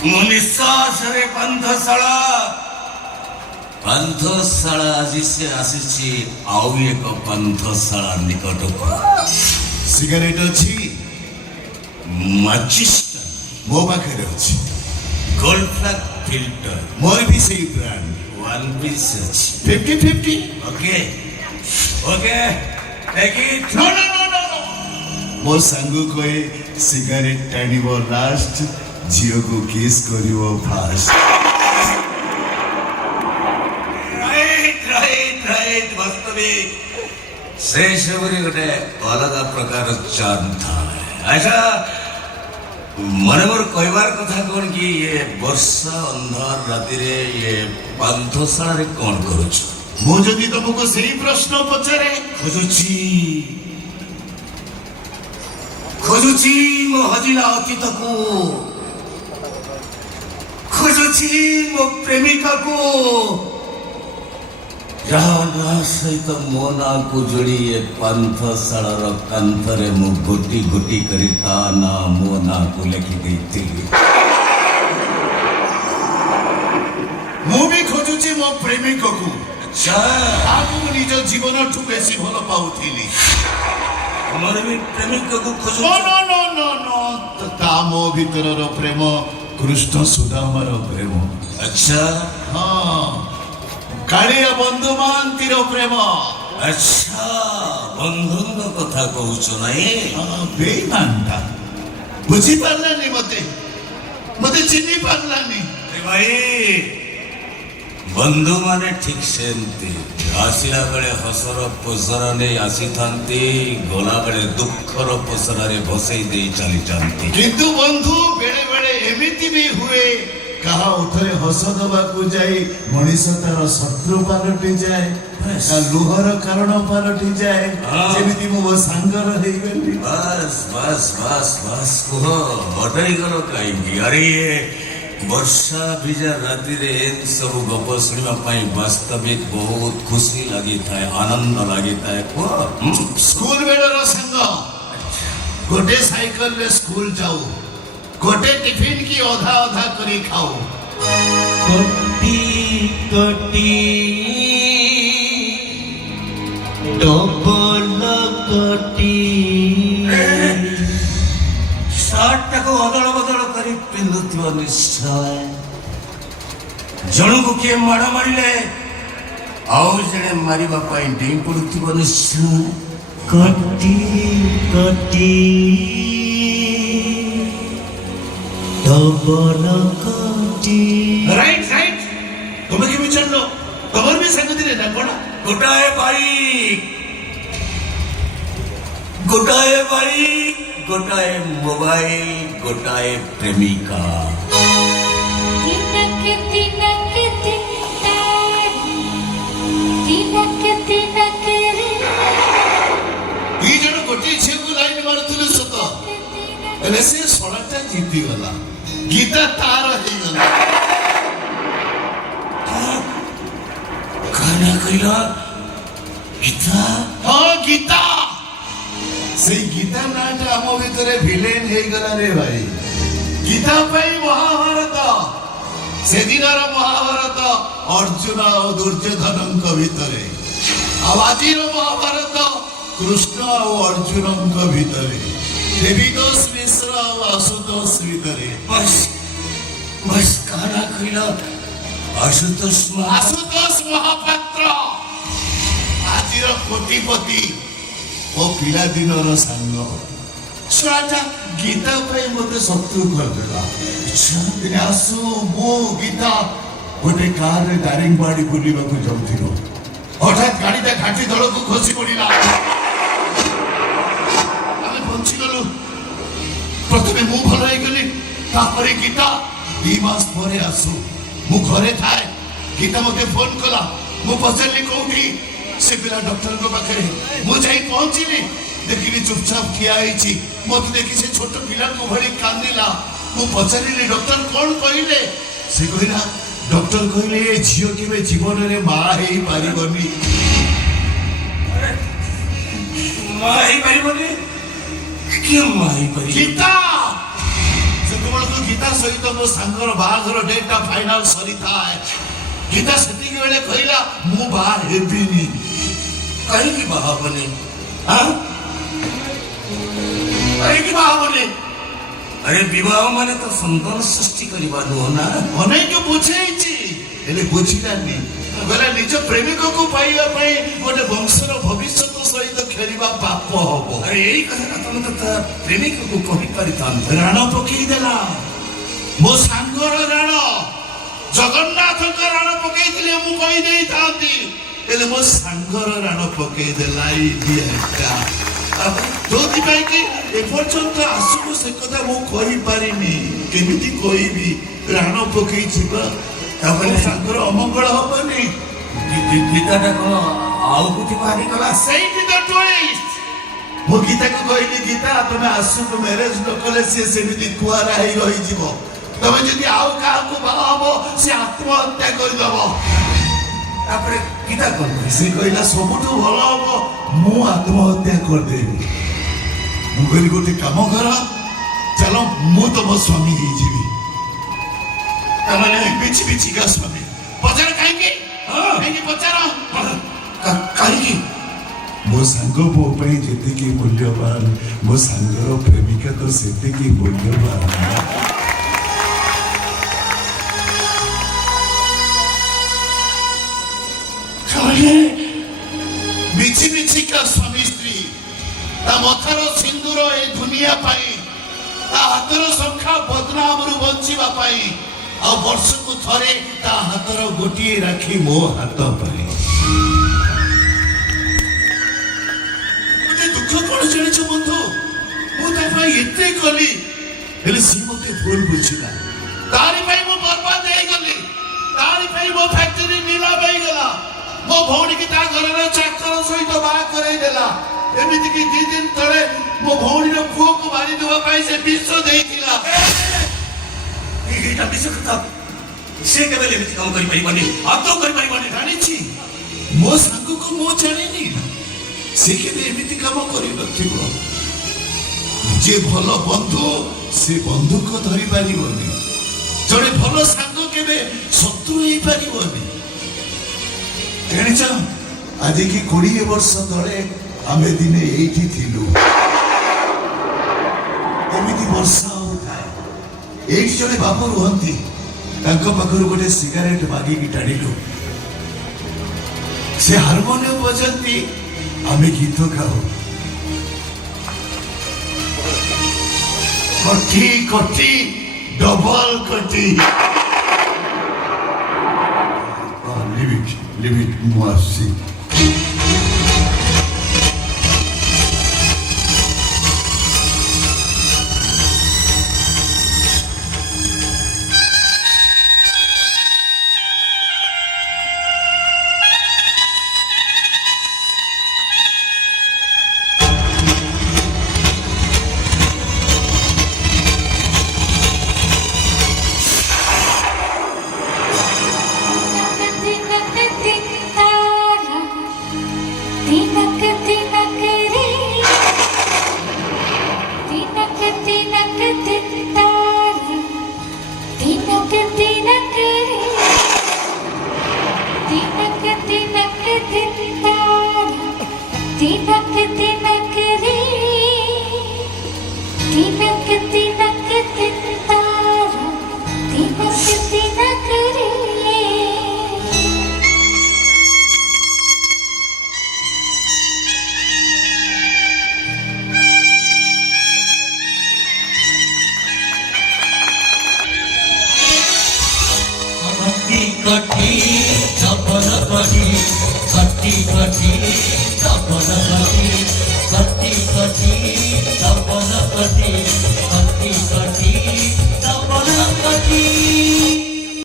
ମୋ ନିଶ୍ୱାସରେ ପାନ୍ଥଶାଳା ଆଜି ସେ ଆସିଛି ଆଉ ଏକ ପାନ୍ଥଶାଳା ନିକଟକୁ। ସିଗାରେଟ ଅଛି? ମାଚିସ୍ ମୋ ପାଖରେ ଅଛି। ଗୋଲ୍ଡ ଫ୍ଲାଗ ଫିଲ୍ଟର ମୋର ବି ସେଇ ବ୍ରାଣ୍ଡ। ୱାନ୍ ପିସ୍ ଅଛି। 50-50। Okay okay take it. No no no no no. ମୋ ସାଙ୍ଗ କହେ ସିଗାରେଟ ଟାଣିବ ଲାଷ୍ଟ, ଝିଅକୁ କିସ୍ କରିବ ଫାଷ୍ଟ। ରାଇଟ୍ ବାସ୍ତବିକ ସେ ସବୁରେ ଗୋଟେ ଅଲଗା ପ୍ରକାର ଚାର୍ମ ଥାଏ। ଆଚ୍ଛା ମନେ ମୋର କହିବାର କଥା କଣ କି ଇଏ ବର୍ଷା ଅନ୍ଧାର ରାତିରେ ଇଏ ପାନ୍ଥଶାଳାରେ କଣ କରୁଛୁ? ମୁଁ ଯଦି ତମକୁ ସେଇ ପ୍ରଶ୍ନ ପଚାରେ, ଖୋଜୁଛି ମୋ ହଜିଲା ଅତୀତକୁ, ଖୋଜୁଛି ମୋ ପ୍ରେମିକାକୁ, ଯାହା ନା ସହିତ ମୋ ନାଁକୁ ଯୋଡ଼ି ଏ ପାନ୍ଥଶାଳାର କାନ୍ଥରେ ମୁଁ ଗୋଟି ଗୋଟି କରି ତା ନା ମୋ ନାଁକୁ ଲେଖି ଦେଇଥିଲି। ମୁଁ ବି ଖୋଜୁଛି ମୋ ପ୍ରେମିକକୁ, ତାକୁ ମୁଁ ନିଜ ଜୀବନଠୁ ବେଶୀ ଭଲ ପାଉଥିଲି। ମୋର ବି ପ୍ରେମିକକୁ ଖୋଜୁଛି। ତା ମୋ ଭିତରର ପ୍ରେମ କୃଷ୍ଣ ସୁଦାମର ପ୍ରେମ। ଆଚ୍ଛା ହଁ, କାଳିଆ ବନ୍ଧୁ ମହାନ୍ତିର ପ୍ରେମ। ଆଚ୍ଛା ବନ୍ଧୁଙ୍କ କଥା କହୁଛ ନାଇଁ? ବେଇମାନଟା ବୁଝିପାରିଲାନି, ମତେ ଚିହ୍ନି ପାରିଲାନି। ଭାଇ ବନ୍ଧୁ ମାନେ ଠିକ୍ ସେମିତି ଆସିଲା ବେଳେ ହସର ପସରା ନେଇ ଆସିଥାନ୍ତି, ଗଲାବେଳେ ଦୁଃଖର ପସରାରେ ଭସେଇ ଦେଇ ଚାଲିଯାନ୍ତି। କିନ୍ତୁ ବନ୍ଧୁ ବେଳେ ବେଳେ ଏମିତି ବି ହୁଏ, କାହା ଉପରେ ହସ ଦେବାକୁ ଯାଇ ମଣିଷ ତାର ଶତ୍ରୁ ପାଲଟି ଯାଏ, ତା ଲୁହର କାରଣ ପାଲଟି ଯାଏ। ଯେମିତି ମୁଁ ମୋ ସାଙ୍ଗର ହେଇଗଲି। ବାସ୍ କୁହ ହଟାଇଗଲ କାହିଁକି? ଆରେ ବର୍ଷା ଭିଜା ରାତିରେ ସବୁ ଗପ ଶୁଣିବା ପାଇଁ ବାସ୍ତବିକ ବହୁତ ଖୁସି ଲାଗିଥାଏ, ଆନନ୍ଦ ଲାଗିଥାଏ। କୁହ। ସ୍କୁଲ ବେଳର ସାଙ୍ଗ, ଗୋଟେ ସାଇକେଲରେ ସ୍କୁଲ ଯାଉ, ଗୋଟେ ଟିଫିନ କି ଅଧା ଅଧା କରି ଖାଉ। କୋଟି କୋଟି ଡବଲ କୋଟି ସାର୍ଟଟାକୁ ଅଦଳ ବଦଳ କରି ପିନ୍ଧୁଥିବ ନିଶ୍ଚୟ। ଜଣକୁ କିଏ ମାଡ଼ ମାରିଲେ ଆଉ ଜଣେ ମାରିବା ପାଇଁ ଡେଇଁ ପଡୁଥିବ ନିଶ୍ଚୟ। କୋଟି କୋଟି ଡବଲ କୋଟି। ରାଇଟ୍ ତୁମେ କେମିତି ଜାଣିଲ? ତମର ବି ସାଙ୍ଗ ଥିଲେ ନା କଣ? ଗୋଟାଏ ବାଇକ୍, ଗୋଟାଏ ମୋବାଇଲ, ଗୋଟାଏ ପ୍ରେମିକା। ଦି ଜଣ ଗୋଟିଏ ଝିଅକୁ ଲାଇନ ମାରୁଥିଲେ ସତ, ହେଲେ ସେ ସଡ଼ାଟା ଜିତିଗଲା, ଗୀତା ତାର ହେଇଗଲା। କାଣା କହିଲ? ଗୀତା? ହଁ ଗୀତା। ସେଇ ଗୀତା ନାଁଟା ଆମ ଭିତରେ ଭିଲେନ ହେଇଗଲା ରେ ଭାଇ। ଗୀତା ପାଇଁ ମହାଭାରତ, ସେଦିନର ମହାଭାରତ ଅର୍ଜୁନ ଆଉ ଦୁର୍ଯ୍ୟୋଧନଙ୍କ ଭିତରେ, ଆଉ ଆଜିର ମହାଭାରତ କୃଷ୍ଣ ଆଉ ଅର୍ଜୁନଙ୍କ ଭିତରେ, ଦେବୀଦୋଷ ମିଶ୍ର ଆଉ ଆଶୁତୋଷ ଭିତରେ। ବସ୍ କାଣା କହିଲ? ଆଶୁତୋଷ ମହାପାତ୍ର ଆଜିର କୋଟିପତି ଓ ପିଲାଦିନର ସାଙ୍ଗ। ଛୁଆଟା ଗୀତା ପାଇଁ ମତେ ଶତ୍ରୁ କରିଦେଲା। ଦିନେ ଆସୁ ମୁଁ ଗୀତା ଗୋଟେ କାରରେ ଦାରିଙ୍ଗବାଡି ବୁଲିବାକୁ ଯାଉଥିଲୁ, ହଠାତ୍ ଗାଡିଟା ଘାଟି ତଳକୁ ଖସି ପଡିଲା। ଆମେ ବଞ୍ଚିଗଲୁ। ପ୍ରଥମେ ମୁଁ ଭଲ ହେଇଗଲି, ତାପରେ ଗୀତା। 2 ମାସ ପରେ ଆସୁ ମୁଁ ଘରେ ଥାଏ, ଗୀତା ମତେ ଫୋନ କଲା। ମୁଁ ପଚାରିଲି କୋଉଠି? ସେ ପିଲା ଡକ୍ଟରଙ୍କ ପାଖରେ। ମୁଁ ଯାଇ ପହଞ୍ଚିଲି, ଦେଖିଲି ଚୁପଚାପ ଠିଆ ହେଇଛି। ମତେ ଦେଖି ସେ ଛୋଟ ପିଲାଙ୍କ ଭଳି କାନ୍ଦିଲା। ମୁଁ ପଚାରିଲି ଡକ୍ଟର କଣ କହିଲେ? ସେ କହିଲା ଡକ୍ଟର କହିଲେ ଏ ଝିଅ କେବେ ଜୀବନରେ ମା ହେଇପାରିବନି। ହେଇପାରିବନି? କିଏ ମା ହେଇପାରିବ? ଗୀତା। ସେତେବେଳକୁ ଗୀତା ଗୀତା ସହିତ ମୋ ସାଙ୍ଗର ବାହାଘର ଡେଟ୍ଟା ଫାଇନାଲ ସରିଥାଏ। ଗୀତା ସେତିକି ବେଳେ କହିଲା ମୁଁ ବାହା ହେବିନି। କାହିଁକି ବାହା ହବନି? କାହିଁକି ବାହା ହବନି? ଆରେ ବିବାହ ମାନେ ତ ସନ୍ତାନ ସୃଷ୍ଟି କରିବା ନୁହଁ ନା? ଅନେକ ବୁଝେଇଛି ହେଲେ ବୁଝିଲାନି। କହିଲା ନିଜ ପ୍ରେମିକକୁ ପାଇବା ପାଇଁ ଗୋଟେ ବଂଶର ଭବିଷ୍ୟତ ସହିତ ଖେଳିବା ପାପ ହବ। ଆରେ ଏଇ କଥାଟା ତମେ ତ ତା ପ୍ରେମିକକୁ କହିପାରିଥାନ୍ତ। ରାଣ ପକେଇଦେଲା। ମୋ ସାଙ୍ଗର ରାଣ, ଜଗନ୍ନାଥଙ୍କ ରାଣ ପକେଇଥିଲେ ମୁଁ କହିଦେଇଥାନ୍ତି, ହେଲେ ମୋ ସାଙ୍ଗର ରାଣ ପକେଇଦେଲା ଇଡିଏଟଟା। ଯୋଉଥିପାଇଁ କି ଏପର୍ଯ୍ୟନ୍ତ ଆସୁକୁ ସେ କଥା ମୁଁ କହିପାରିନି। କେମିତି କହିବି? ରାଣ ପକେଇଯିବା ତାପରେ ସାଙ୍ଗର ଅମଙ୍ଗଳ ହବନି। ଗୀତାଟା କଣ ଆଉ କୋଉଠି ବାହାରିଗଲା? ସେଇଠି ତ ଟୁଇଷ୍ଟ। ମୁଁ ଗୀତାକୁ କହିଲି ଗୀତା ତମେ ଆସୁକୁ ମ୍ୟାରେଜ ନ କଲେ ସିଏ ସେମିତି କୁଆରା ହେଇ ରହିଯିବ। ତମେ ଯଦି ଆଉ କାହାକୁ ବାହା ହବ ସେ ଆତ୍ମହତ୍ୟା କରିଦବ। ତାପରେ ଗୀତା କଣ କହିଛି? ସେ କହିଲା ସବୁଠୁ ଭଲ ହବ ମୁଁ ଆତ୍ମହତ୍ୟା କରିଦେବି। ମୁଁ କହିଲି ଗୋଟେ କାମ କର, ଚାଲ ମୁଁ ତମ ସ୍ୱାମୀ ହେଇଯିବି। ତାମାନେ ବିଛି ବିଛିକା ସ୍ୱାମୀ। ପଚାର କାହିଁକି? କାହିଁକି ପଚାର? କାହିଁକି? ମୋ ସାଙ୍ଗ ମୋ ପାଇଁ ଯେତିକି ମୂଲ୍ୟବାନ ମୋ ସାଙ୍ଗର ପ୍ରେମିକା ତ ସେତିକି ମୂଲ୍ୟବାନ। ବିଛି ବିଛିକା ସ୍ୱାମୀ ସ୍ତ୍ରୀ, ତା ମଥାର ସିନ୍ଦୁର ଏ ଦୁନିଆ ପାଇଁ, ତା ହାତର ଶଙ୍ଖା ବଦନାମରୁ ବଞ୍ଚିବା ପାଇଁ, ଆଉ ବର୍ଷକୁ ଥରେ ତା ହାତର ଗୋଟିଏ ରାକ୍ଷୀ ମୋ ହାତ ପାଇଁ। ଗୋଟେ ଦୁଃଖ କଣ ଜାଣିଛ ବନ୍ଧୁ? ମୁଁ ତା ପାଇଁ ଏତେ କଲି ହେଲେ ସିଏ ମତେ ଭୁଲ ବୁଝିଲା। ତାରି ପାଇଁ ମୁଁ ବର୍ବାଦ ହେଇଗଲି। ତାରି ପାଇଁ ମୋ ଫ୍ୟାକ୍ଟରି ନିଲାମ ହେଇଗଲା। ମୋ ଭଉଣୀକି ତା ଘରର ଚାକର ସହିତ ବାହା କରେଇଦେଲା। ଏମିତିକି 2 ଦିନ ତଳେ ମୋ ଭଉଣୀର ପୁଅକୁ ମାରିଦେବା ପାଇଁ ସେ ବିଷ ଦେଇଥିଲା। ଏଇଟା ବିଷ କଥା। ସେ କେବେ ଏମିତି କାମ କରିପାରିବନି, ଆଦୌ କରିପାରିବନି। ଜାଣିଛି ମୋ ସାଙ୍ଗକୁ ମୁଁ ଜାଣିନି, ସେ କେବେ ଏମିତି କାମ କରିନଥିବ। ଯେ ଭଲ ବନ୍ଧୁ ସେ ବନ୍ଧୁକ ଧରି ପାରିବନି। ଜଣେ ଭଲ ସାଙ୍ଗ କେବେ ଶତ୍ରୁ ହେଇପାରିବନି। ଜାଣିଛ ଆଜିକି 20 ବର୍ଷ ତଳେ ଆମେ ଦିନେ ଏଇଠି ଥିଲୁ। ଏମିତି ବର୍ଷା ହଉଥାଏ। ଏଇଠି ଜଣେ ବାବୁ ରୁହନ୍ତି। ତାଙ୍କ ପାଖରୁ ଗୋଟେ ସିଗାରେଟ ମାଗିକି ଟାଣିଲୁ। ସେ ହାରମୋନିୟମ ବଜାନ୍ତି, ଆମେ ଗୀତ ଗାଉ। କଟି କଟି ଡବଲ କଟି। ଲିମିଟ ମୁଁ ଆସୁଛି। कटी चपल कटी खट्टी